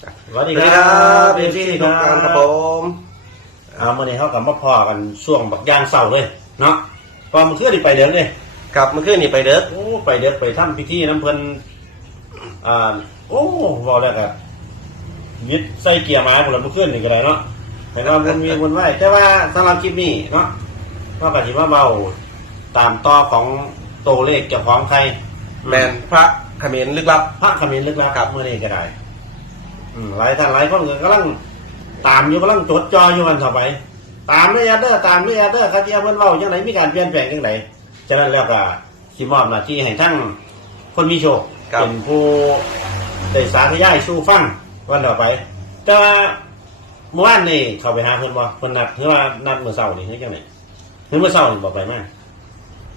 สวัสดีสวัสคดีรัครับบเอฟซีทุกท่านครับผมเอามื่อนี้เขากลับมาพอกันช่วงบักยางเสาเลยเนาะพอมันขึ้นไปเดินเลยกลับเมื่อคืนนี่ไปเด้อโอ้ไปเดินไปทำพิธีน้ำเพลินอ่าโอ้บอกแล้วกันยึดใส่เกียร์ไม้ผลมันขึ้นนี่ก็ได้เนาะแต่ว่ามันมีมันไหวแต่ว่าสำหรับคลิปนี้เนาะว่าปฏิมาเบาตามต่อของโตวเลขเจ้าของใครแมนพระเขมรลึกลับ พระขมิ้นลึกแล้วครับเมื่อนี้ก็ได้ อืมหลายท่านหลายคนก็กำลังตามอยู่กำลังจดจ่ออยู่กันต่อไป ตามด้วยแอดเดอร์ตามด้วยแอดเดอร์เขาเทียบเพิ่นเว้าจังไหนมีการเปลี่ยนแปลงจังไหนฉะนั้นแล้วก็สิมอบหน้าที่ให้ทั้งคนมีโชคครับ เป็นผู้ได้สาธยายสู่ฟังวันต่อไป แต่ว่าเมื่อวานนี่เข้าไปหาเพิ่นบ่เพิ่นนัดหรือว่านัดมื้อเช้านี่หรือจังได๋หรือมื้อเช้านี่บ่ไปมานั่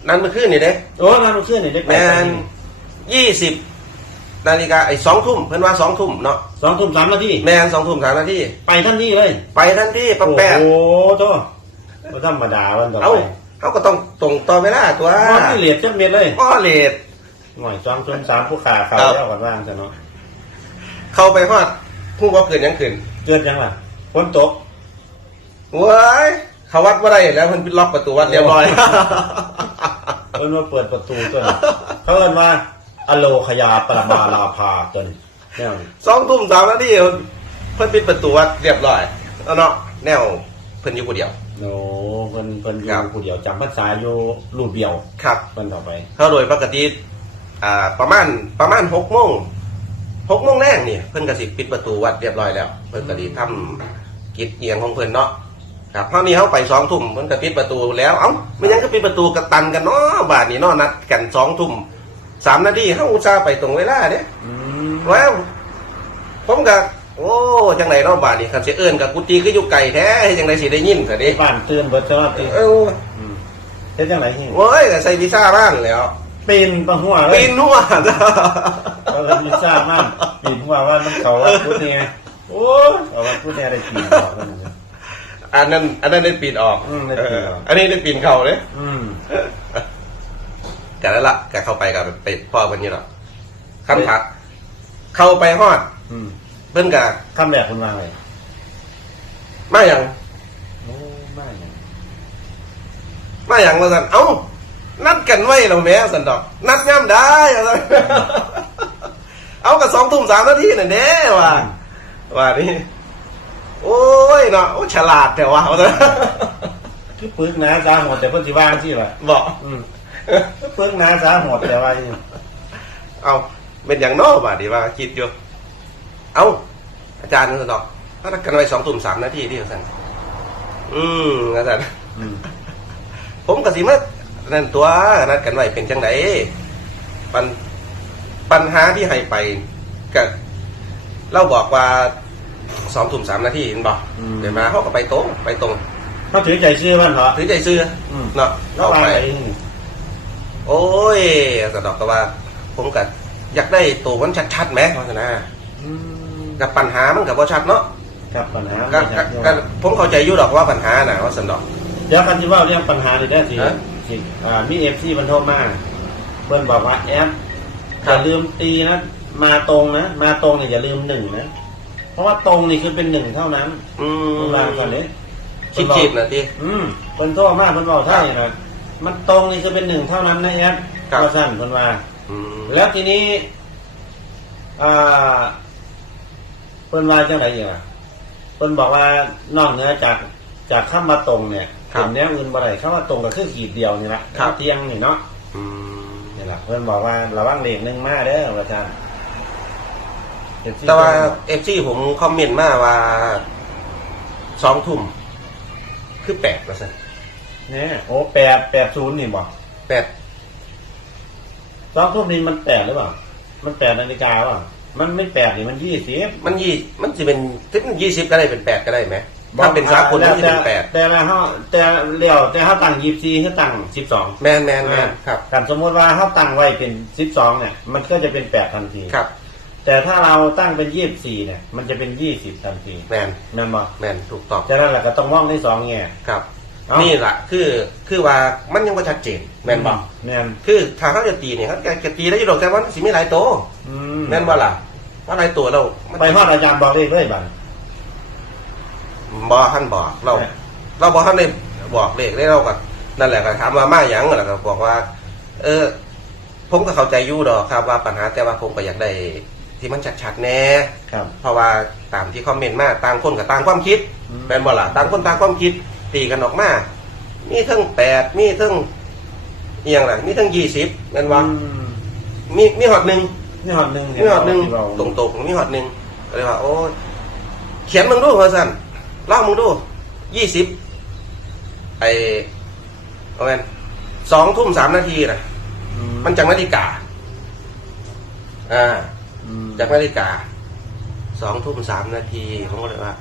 นั้นเมื่อคืนนี่เด้โอ้นัดมื้อคืนนี่ได้ไปแมนยี่สิบ นาฬิกาไอ้สองทุ่มเพิ่นว่าสองทุ่มเนาะสองทุ่มสามนาทีแมนสองทุ่มสามนาทีไปทันทีเลย ไปทันทีปั๊บแปดโอ้โหโตบ่ธรรมดาวันต่อเอ้าไปเขาก็ต้องตรงต่อเวลาตัวว่าที่เหลียดจักเม็ดเลยอ้อเลดหน่อยสองชนสามผู้ขาเขาครับ แล้วกันว่างซะเนาะเข้าไปฮอดผู้บ่เกินยังขึ้นเกิดยังล่ะฝนตกเว้ยเขาวัดว่าได้แล้วเพิ่นล็อกประตูวัดเรียบร้อย เพิ่นมาเปิดประตูตัวนี้เขาเอิ้นว่า อโลขยาปรมาลาภาตัวนี้แนวนี้สองทุ่มสามนาทีเพิ่นปิดประตูวัดเรียบร้อยแล้วเนาะแนวเพิ่นอยู่คนเดียว โนเพิ่นเพิ่นอครัยู่บ ผู้เดียวจำพรรษาอยู่รูปเดียวครับ เพิ่นต่อไป เขาโดยปกติอ่าประมาณประมาณหกโมงหกโมงแรกนี่เพิ่นก็สิปิดประตูวัดเรียบร้อยแล้ว เพิ่นก็สิทำกิจเอียงของเพิ่นเนาะครับเพราะนี้เขาไปสองทุ่มเพิ่นก็ปิดประตูแล้วเอ้าไม่ยังก็ปิดประตูกระตันกันเนาะบาทนี้เนาะนัดกันสองทุ่ม สามนาทีเขาอุตส่าห์ไปตรงเวลาเด้อืมแล้วผมก็โอ้จังไหนเนาะบาทนี้คันสิเอิ้นกับกุฏิคืออยู่ไกลแท้จังไดสิได้ยินซะเด้บ้านตื่นเบิดจังหวัดติเอออืมเฮ็ดจังได๋นี่โอ้ยก็ใส่วีซ่าบ้างแล้วปีนปะหัวเลปียนหัวเขาเลยมีทราบมากปีนหัวว่ามันเขาว่าพุทธนี่ไงโอ้ยเขาว่าพุทธนี่ได้ปีนหัวกันเนี่ยอันนั้นอันนั้นได้ปีนออกอืมได้ปีนออกเอันนี้ได้ปีนเข่าเลยอืม แต่แล้วล่ะแกเข้าไปกับไปพ่อคนนี้หรอกคำถัดเข้าไปฮอด อืมเพิ่นกะคำแรกคุณว่าไงมาอย่างโอ้ไม่นะมาอย่างว่าสันเอ้านัดกันไว้เราแม่สันดอก นัดย่ำได้ว่าซั่นเอากับสองทุ่มสามนาทีน่ะเด้ว่า ว่านี่โอ้ยเนาะโอ้ฉลาดแต่ว่าเอาซะคือปึกหนาสาหดแต่เพิ่นสิว่างที่ล่ะบอก อืม คือปึกหนาสาหดแต่ว่านี่เอาเป็นอย่างโน้บ่าดีว่าคิดอยู่ เอาอาจารย์นั่นดอกถ้านัดกันไว้สองทุ่มสามนาทีที่สั่นอืมอาจารย์อืมผมกสิมานั่นตัวนัดกันไว้เป็นจังไดปัญปัญหาที่ให้ไปกับเราบอกว่าสองทุ่มสามนาทีเห็นบอกเดี๋ยวมาเขาก็ไปตรงไปตรงเขาถือใจชื่อมันเหรอ ถือใจซื้ออืมเนาะแล้วเอาว่าไปไง โอ้ยสดอกก็ว่า ผมก็อยากได้ตัวมันชัดๆไหมว่าซั่นนะอืมกับปัญหามันกับว่าชัดเนาะครับปัญหาก็ไม่ชัดก็ก็ผมเข้าใจอยู่ดอกว่าปัญหาน่ะว่าสันดอก เดี๋ยวคันที่ว่าเรื่องปัญหาเลยได้สิฮะสิอ่ามีเอฟซีมันโทรมาเพิ่นบอกว่าแอปครัอบย่าลืมตีนะมาตรงนะมาตรงเนี่ยอย่าลืมหนึ่งนะเพราะว่าตรงนี่คือเป็นหนึ่งเท่านั้นอืโบมราณก่อนนี้คิดคิดๆนะที่อืมเพิ่นโทรมาเพิ่นบอกท่าอย่างไร มันตรงนี่คือเป็นหนึ่งเท่านั้นนะแอปครับก็สั้นเพิ่นว่า อืมแล้วทีนี้อ่าเพิ่นว่าจังไรอย่างไรเพิ่นบอกว่านอกเหนือจากจากข้ามมาตรงเนี่ยเป็นแนวอื่นบ่ได้เข้ามาตรงก็คือขีดเดียวนี่ละเที่ยงนี่เนาะอืมนี่แหละเพื่อนบอกว่าระวังเลขหนึ่งมาเด้ออาจารย์แต่ว่าเอฟซีผมคอมเมนต์มาว่าสองทุ่มคือแปดนะสิเนี่ ยโอ้แปดแปดศูนย์นี่บอกแปดสองทุ่มนี้มันแปดหรือเปล่า มันแปดนาฬิกาเปล่ามันไม่แปดนี่มันยี่สิบมันยี่มันจะเป็นถึงยี่สิบก็ได้เป็นแปดก็ได้ไหมถ้าเป็นสากลมันจะเป็นแปดแต่ละเขาแต่เลี้ยวแต่เขาตั้งยี่สี่เขาตั้งสิบสองแมนแมนแมนครับกันสมมติว่าเขาตั้งไว้เป็นสิบสองเนี่ย มันก็จะเป็นแปดทันทีครับ แต่ถ้าเราตั้งเป็นยี่สี่เนี่ย มันจะเป็นยี่สิบทันทีแมนนั่นบอกแมนถูกต้องฉะนั้นแหละก็ต้องมองได้สองแง่ครับเอ้า นี่นี่แหละคือคือว่ามันยังไม่ชัดเจนแมนบอกแม่นคือถ้าเขาจะตีเนี่ยเขาจะตีได้อยี่ดอกแต่ว่ามันสิไม่หลายโตอืมแม่นบ่ล่ะว่าอะไรตัวเรามันไปฮอดอาจารย์บอกเลขเลยบัดบอท่านบอกเราแม่เราบอกท่านได้บอกเลขได้เราก็นั่นแหละก็ถามว่ามาหยังนั่นแหละก็บอกว่า เออ ผมก็เข้าใจอยู่ดอกครับ ว่าปัญหาแต่ว่าผมก็อยากได้ที่มันชัดๆแน่ครับเพราะว่าตามที่คอมเมนต์มาต่างคนกับต่างความคิดอืมเป็นบ่ล่ะต่างคนต่างความคิด ตีกันออกมา มีทั้งแปดมีทั้งเอียงล่ะมีทั้งยี่สิบแม่นว่าอืมมีมีหอดหนึ่งนี่ฮอดหนึงมีหอดหนึ่งที่เราตรงตรงๆมีหอดหนึ่งก็เลยว่า โอ้ยเขียนมึงดูเฮอสันเล่ามึงดูยี่สิบไอเอาไงสองทุ่มสามนาทีนะอืมันจากนาฬิกา อ่าอืมจากนาฬิกาสองทุ่มสามนาทีผมก็เลยว่า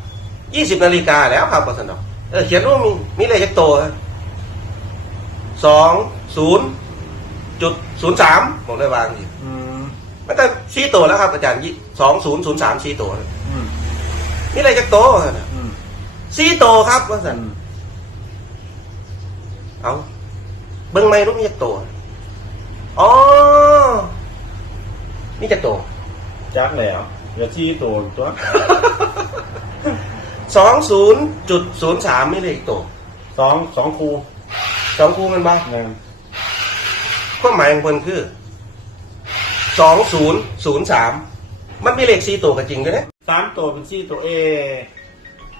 ยี่สิบนาฬิกาแล้วครับประสันดอก เออเขียนว่ามีมีเลขยักษ์โตสองศูนย์จุดศูนย์สามผมเลยวางอยู่อืมมันตั้งสี่ตัวแล้วครับ อาจารย์สองศูนย์ศูนย์สามสี่ตัวอืมมีเลขยักษ์โตอืมสี่ตัวครับว่าสันอืมเอาเบิ้งไม่รู้มียักษ์โตอ๋อนี่จักษ์โตจักแล้วเดี๋ยวชี้ตัวตัว สองศูนย์จุดศูนย์สามไม่เลขโตสองสองคูสองคู่มันบ้าหนึ่งความหมายของเพิ่นคือสองศูนย์ศูนย์สามมันมีเลขสี่ตัวก็จริงด้วยนะสามตัวเป็นชี้ตัวเอ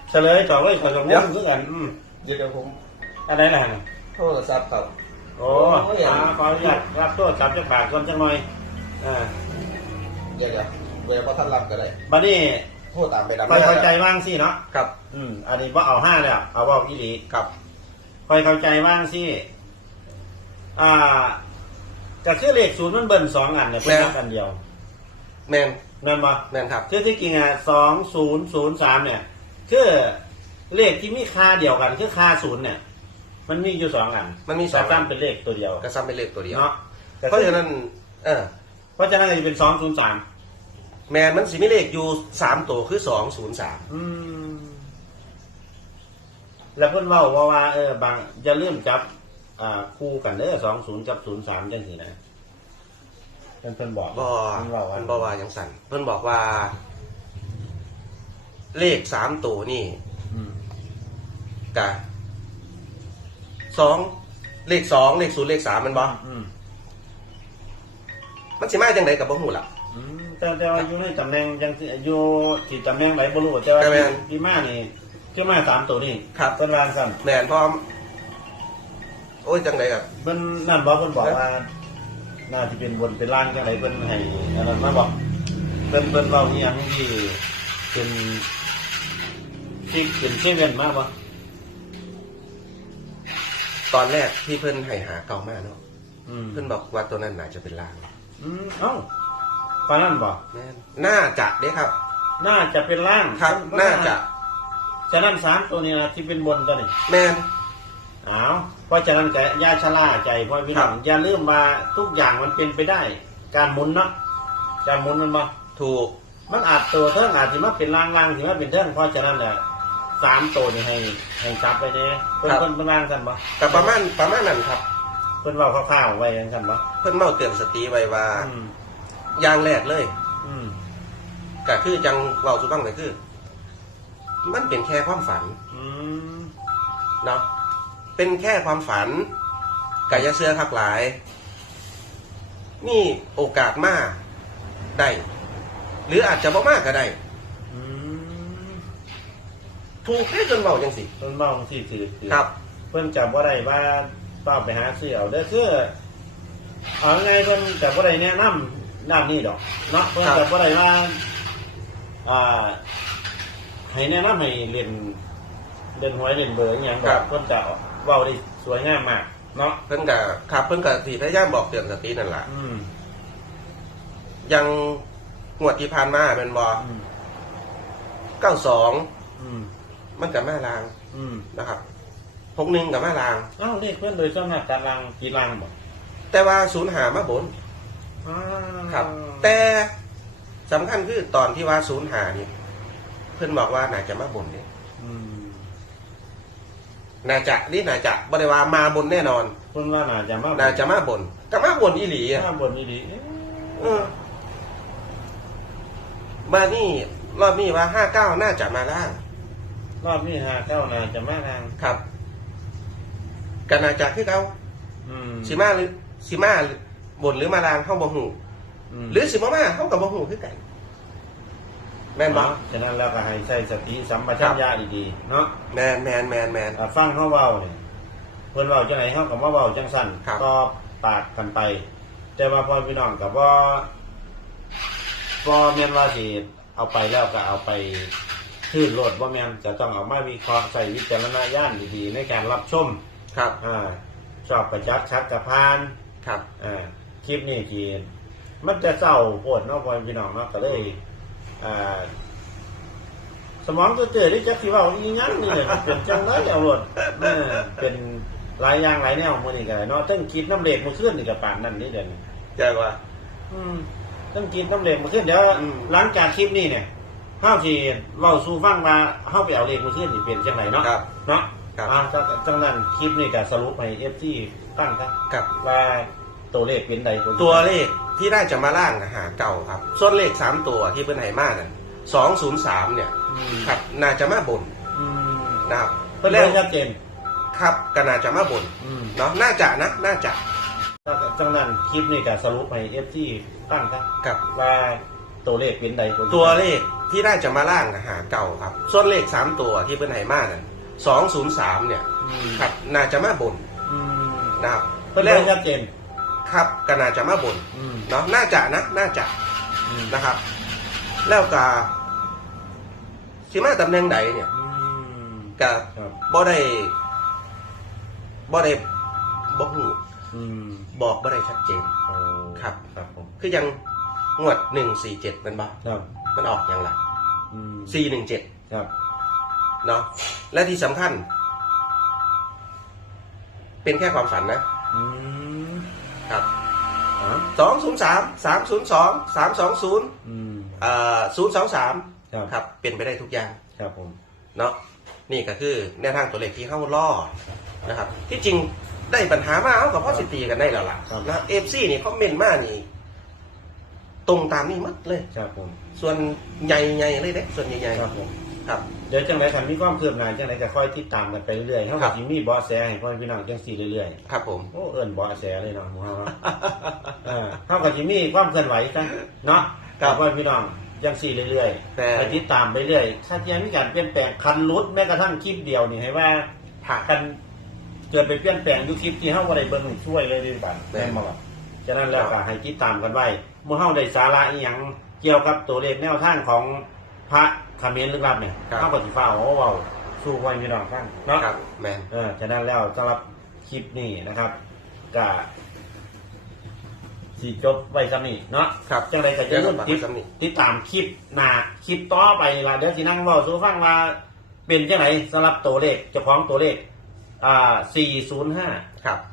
เฉลยต่อเลยขอสองเดี๋ยวเพื่อกันอืมเดี๋ยวผมอะไรล่ะโทรศัพท์ครับโอ้โอ้ยอ่าขออนุญาตรับโทษจับจะขาดก่อนจังหน่อยอ่า เดี๋ยวเดี๋ยวเดี๋ยวพอท่านรับก็ได้ บัดนี้ โทรตามไปรับคอยเข้าใจว่างสิเนาะครับ อืมอันนี้ว่าเอาห้าแล้วเอาว่าอีหลีครับคอยเข้าใจว่างสิอ่าจะคือเลขศูนย์มันเบิ่นสองอันเนี่ยเป็นนับอันเดียว แมนนั่นปะแมนครับคือที่จริงอะสองศูนย์ศูนย์สามเนี่ย คือเลขที่มีค่าเดียวกัน คือค่าศูนย์เนี่ย มันมีอยู่สองอัน มันมีสองแต่ซ้ำเป็นเลขตัวเดียวก็ซ้ำเป็นเลขตัวเดียวเนาะแต่เพราะฉะนั้น เออเพราะฉะนั้นก็จะเป็นสองศูนย์สาม แมนมันสิมีเลขอยู่สามตัวคือสองศูนย์สามอืม แล้วเพิ่นเว่าว่าว่าเออบางอย่าลืมจับ อ่าคู่กันเด้อสองศูนย์จับศูนย์สามจังสินะเพิ่นเพิ่นบอกบอเพิ่นบอกว่าเพิ่นบอกว่าอย่างสั่นเพิ่นบอกว่า เลขสามตัวนี่อืมกะสองเลขสองเลขศูนย์เลขสามมันบออืมมันสิมาจังไดกับบ่ฮู้ล่ะ อืมแต่แต่ว่าอยู่ในตำแหน่งจังสิอยู่ที่ตำแหน่งไหนบ่รู้แต่ว่าแต่แม่นที่มานี่ที่มาสามตัวนี่ครับเพิ่นวางสั่นแมนพร้อม โอ้ยจังไดกับ เพิ่นนั่นบอกเพิ่นบอกว่าน่าจะเป็นบนเป็นล่างจังไดเพิ่นให้อันนั้นมาบอกเพิ่นเพิ่นเว้าอีหยังที่เป็นที่เป็นเซเว่นมากบ่ตอนแรกที่เพิ่นให้หาเก่ามากเนาะอืมเพิ่นบอกว่าตัวนั้นน่าจะเป็นลาง อืมเอ้า ปานนั้นบ่แม่นน่าจะเด้ครับ น่าจะเป็นล่างครับ น่าจะฉะนั้นสามตัวนี้นะที่เป็นบนตัวนี้แม่น อ้าวเพราะฉะนั้นแกอย่าชะล่าใจเพราะพี่น้องครับ อย่าลืมว่าทุกอย่างมันเป็นไปได้ การหมุนเนาะการหมุนมันบ่ถูกมันอาจตัวเทิงอาจสิมาเป็นล่างล่างสิมาเป็นเทิงเพราะฉะนั้นแหละสามตัวนี่ให้ให้จับไปเด้เพิ่นเพิ่นเพิ่นล่างกันบ่แต่ประมาณประมาณนั้นครับ เพิ่นเว้าคร่าวๆไว้จังซั่นบ่เพิ่นเมาเตือนสติไว้ว่า อืม อย่างแรกเลยอืมก็คือจังเว้าสุบ้างก็คือ มันเป็นแค่ความฝันอืมเนาะเป็นแค่ความฝันกายาเสื้อคักหลาย นี่โอกาสมากได้ หรืออาจจะบ่มากก็ได้ อืมถูกได้จนเบาจังสิเพิ่นเว้าสิถือถือ ครับ เพิ่นจับว่าได้ว่าเป้าไปหาซื้อเอาเด้อคือเอาไงเพิ่นจับว่าได้แนะนำ ด้านนี้ดอกเนาะเพิ่นครับจับว่าได้ว่าอ่าให้แนะนำให้เรียนเรียนหวยเรียนเบอร์อหย่างดอกเพิ่นจะเว้าได้สวยงามมากเนาะเพิ่นก็ครับเพิ่นก็สิพยายามบอกเตือนสตินั่นแหละอืมยังงวดที่ผ่านมาเป็นบออืมเก้าสองอืมมันกับแม่ลางอืมนะครับหกหนึ่งกับแม่ลางอ้าวเลขเพิ่นโดยสำนักการลังกีรังบ่แต่ว่าศูนย์หามาบน อ่าครับ แต่สำคัญคือตอนที่ว่าศูนย์หานี่เพิ่นบอกว่าน่าจะมาบนเนี่ยอืมน่าจะนี่น่าจะบริวามาบนแน่นอน เพิ่นว่าน่าจะมาน่าจะมาบนก็มาบนอีหลีอะ มาบนอีหลีเอ๊ะเออมานี่รอบนี้ว่าห้าเก้าน่าจะมาล่างรอบนี้หาเก้านาจะมาทาง ครับกันอาจจะคือเขาอืมสิมาหรือสิมา บนหรือมาล่างเข้าบ่หูมหรือสิมามาเข้ากับบ่หูคือกันแม่นบ่ฉะนั้นเราก็ให้ใช้สติสัมปชัญญะดีๆเนาะแมนแมนแมนแมนอ่าฟังเขาเว้าเนี่ยเพิ่นเว้าจังไหนเขากับว่าเว้าจังสั่นครับก็ปากกันไป แต่ว่าพ่อพี่น้องกับว่าบ่แม่นว่าสิเอาไปแล้วก็เอาไปขึ้นโลดบ่แม่นจะต้องเอามาวิเคราะห์ใส่วิจารณญาณดีๆในการรับชมครับอ่าชอบประจักษ์ชัดกับพานครับอ่า คลิปนี้ทีมันจะเศร้าโพดเนาะพ่อพี่น้องเนาะก็เลยอ่าสมองตัวเจอได้จักสิเว่าอีงั้นนี่แหละเป็นจังไรเอารถเออเป็นหลายอย่างหลายแนวมื้อนี้ก็ได้เนาะตั้งคิดน้ำเหล็กมาขึ้นนี่ก็ปานนั้นนี่เดี๋ยวนี้ใช่ว่าอืมตั้งคิดน้ำเหล็กมาขึ้นเดี๋ยวอืมหลังจากคลิปนี้เนี่ยเฮาสิเว้าสู่ฟังว่าเฮาไปเอาเหล็กมาขึ้นนี่เป็นจังไดเนาะครับเนาะครับอ่าจังจังนั้นคลิปนี้ก็สรุปให้ FT ตั้งครับครับว่า ตัวเลขเป็นใดตัวเลขที่น่าจะมาล่างนะหาเก่าครับ ส่วนเลขสามตัวที่เป็นไหมาน่ะสองศูนย์สามเนี่ยอืมครับน่าจะมาบนอืมนะครับเพิ่นแล้เล่วชัดเจนครับก็น่าจะมาบนอืมเนาะน่าจะนะน่าจะจังนั้นคลิปนี้ก็สรุปให้ FT ตั้งครับครับว่าตัวเลขเป็นใดตัวเลขที่น่าจะมาล่างนะหาเก่าครับ ส่วนเลขสามตัวที่เป็นไหมาน่ะสองศูนย์สามเนี่ยอืมครับน่าจะมาบนอืมนะครับเพิ่นแล้เล่วชัดเจน ครับก็น่าจะมาบนอืมเนาะน่าจะนะน่าจะอืมนะครับ แล้วก็สิมาตำแหน่งใดเนี่ยอืมก็ครับบ่ได้บ่ได้บ่ฮู้อืมบอกบ่ได้ชัดเจน โอ้ครับ ครับผมคือยังงวดหนึ่งสี่เจ็ดมันบ่ครับมันออกยังล่ะอืมสี่หนึ่งเจ็ดครับเนาะและที่สำคัญ เป็นแค่ความฝันนะ อืม ครับอ๋อสองศูนย์สามสามศูนย์สองสามสองศูนย์อืมอ่าศูนย์สองสามครับ ครับเป็นไปได้ทุกอย่าง ครับผม เนาะนี่ก็คือแนวทางตัวเลขที่เข้าล่อนะครับ ที่จริงได้ปัญหามาเอากับพ่อสิตีกันได้แล้วล่ะนะเอฟซีนี่คอมเมนต์มานี่ ตรงตามนี่หมัดเลย ครับผม ส่วนใหญ่ๆเลยเด้ส่วนใหญ่ครับผมๆ ครับ เดี๋ยวจังไรคันมีความคืบหน้าจังไรก็ค่อยติดตามกันไปเรื่อยๆเฮาครัก็บ สิมีเบาะแสให้พ่อพี่น้องจังซี่เรื่อยครับผม ๆโอ้เอิ้นเบาะแสเลยเนาะหมู่เฮาเนาะ เออเฮาก็สิมีความเคลื่อนไหวกันเนาะครับพ่อพี่น้องจังซี่เรื่อยๆแต่ไปติดตามไปเรื่อยถ้ายังมีการเปลี่ยนแปลงคันรุดแม้กระทั่งคลิปเดียวนี่ให้ว่าหากกันเกิดไปเปลี่ยนแปลงอยู่คลิปที่เฮาบ่ได้เบิ่งช่วยเลยดีบัดแม่นบ่ล่ะฉะนั้นแล้วก็ให้ติดตามกันไว้เมื่อเฮาได้สาระอีหยังเกี่ยวกับตัวเลขแนวทางของ พระเขมรลึกลับเนี่ยครับเฮาก็สิฟ้าเอาเว้าสู้ไว้พี่น้องฟังเนาะครับแมนเออฉะนั้นแล้วสำหรับคลิปนี้นะครับก็สิจบไว้ซะนี่เนาะ ครับ จังไรก็จะเดี๋ยวเริ่มเราติดสำนีติดตามคลิปหน้าคลิปต่อไปล่ะเดี๋ยวสินั่งเล่าสู่ฟังว่าเป็นจังไหนสำหรับตัวเลขเจ้าของตัวเลขอ่า405 ครับ405